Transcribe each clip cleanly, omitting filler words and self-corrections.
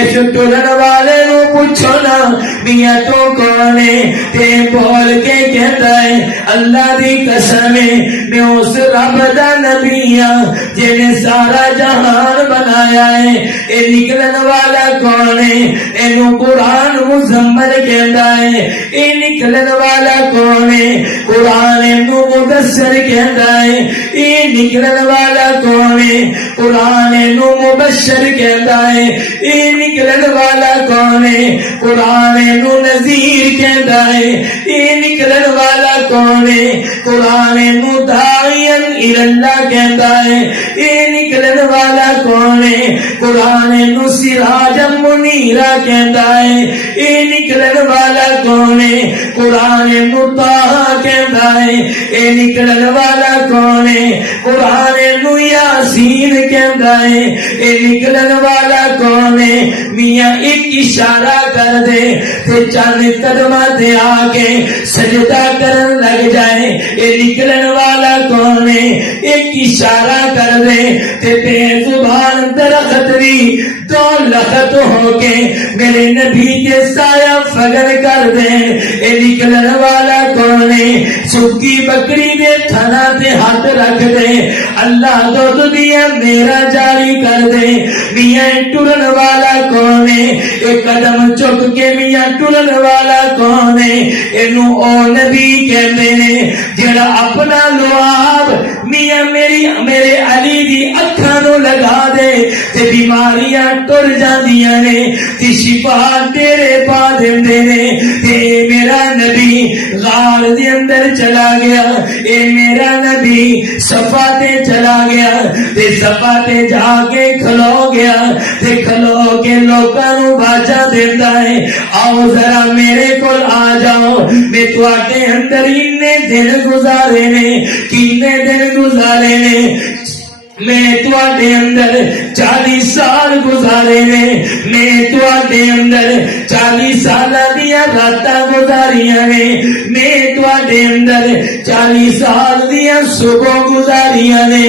اس turn والے نو پوچھو نا میاں تو کون ہے؟ تے بول کے کہتا ہے اللہ دی قسم ہے میں اس رب دا نبی ہاں جن نے سارا جہان بنایا ہے۔ اے نکلن والا کون ہے؟ اینو قرآن مزمل کہتا ہے۔ اے نکلن والا کون ہے؟ قرآن اینو مدثر کہتا ہے۔ اے نکلن والا کون ہے؟ قرآن اینو مبشر کہتا ہے۔ اے نکلن والا کون ہے؟ قرآن اینو نذیر کہتا ہے۔ اے نکلن والا کون ہے؟ قرآن اینو داعین اللہ کہتا ہے۔ اے نکلن والا کون ہے؟ قرآن اینو سراجا منیرا کہتا ہے۔ اے نکلن والا کون ہے؟ قرآن اینو طٰہٰ کہتا ہے۔ اے نکلن والا کون ہے؟ قرآن اینو یاسین کہتا ہے۔ اے نکلن والا کون ہے؟ میاں ایک اشارہ کر دے تے چند قدمہ تے آ کے سجدہ کرن لگ جائے۔ اے نکلن والا کون ہے؟ ایک اشارہ کر دے تے بے زبان درخت بھی دو لخت ہو کے میرے نبی کے سایہ فگر کر دے۔ اے نکلن والا کون ہے؟ سکی بکری دے تھنا تے ہاتھ رکھ دے اللہ دودھ دیا میرا جاری کر دے۔ میاں ٹرن والا کون ہے؟ ایک قدم چک کے میاں ٹرن والا کون ہے؟ اینو او نبی کہتے ہیں جڑا اپنا لعاب میاں میرے علی دی اکھاں نو لگا دے تے بیماریاں ٹر جاندیاں نے تے شفا تیرے پا دیندے نے۔ تے میرا نبی غار دے اندر چلا گیا۔ اے میرا نبی صفا تے چلا گیا تے صفا تے جا کے کھلو گیا تے کھلو کے لوکاں نو باجا دیندا ہے آؤ ذرا میرے کول آ جاؤ میں تواڈے اندر اننے دن گزارے نے کنے دن گزارے نے میں تواڈے اندر 40 سال گزارے نے میں تواڈے اندر 40 سالاں دیاں راتاں گزاریاں نے میں تواڈے اندر 40 سال دیاں صبح گزاریاں نے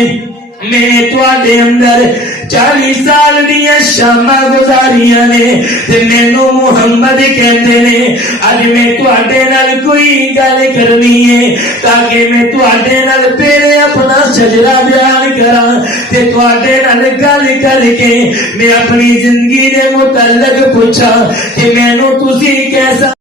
میں تواڈے اندر 40 سال دیاں شاماں گزاریاں نے تے مینوں محمد کہندے نے اج میں تواڈے نال کوئی گل کرنی ہے تاکہ میں تواڈے نال پہلے اپنا شجرا بیان کراں تے تواڈے نال گل کر کے میں اپنی زندگی دے متعلق پوچھاں کہ مینوں تسی کیسا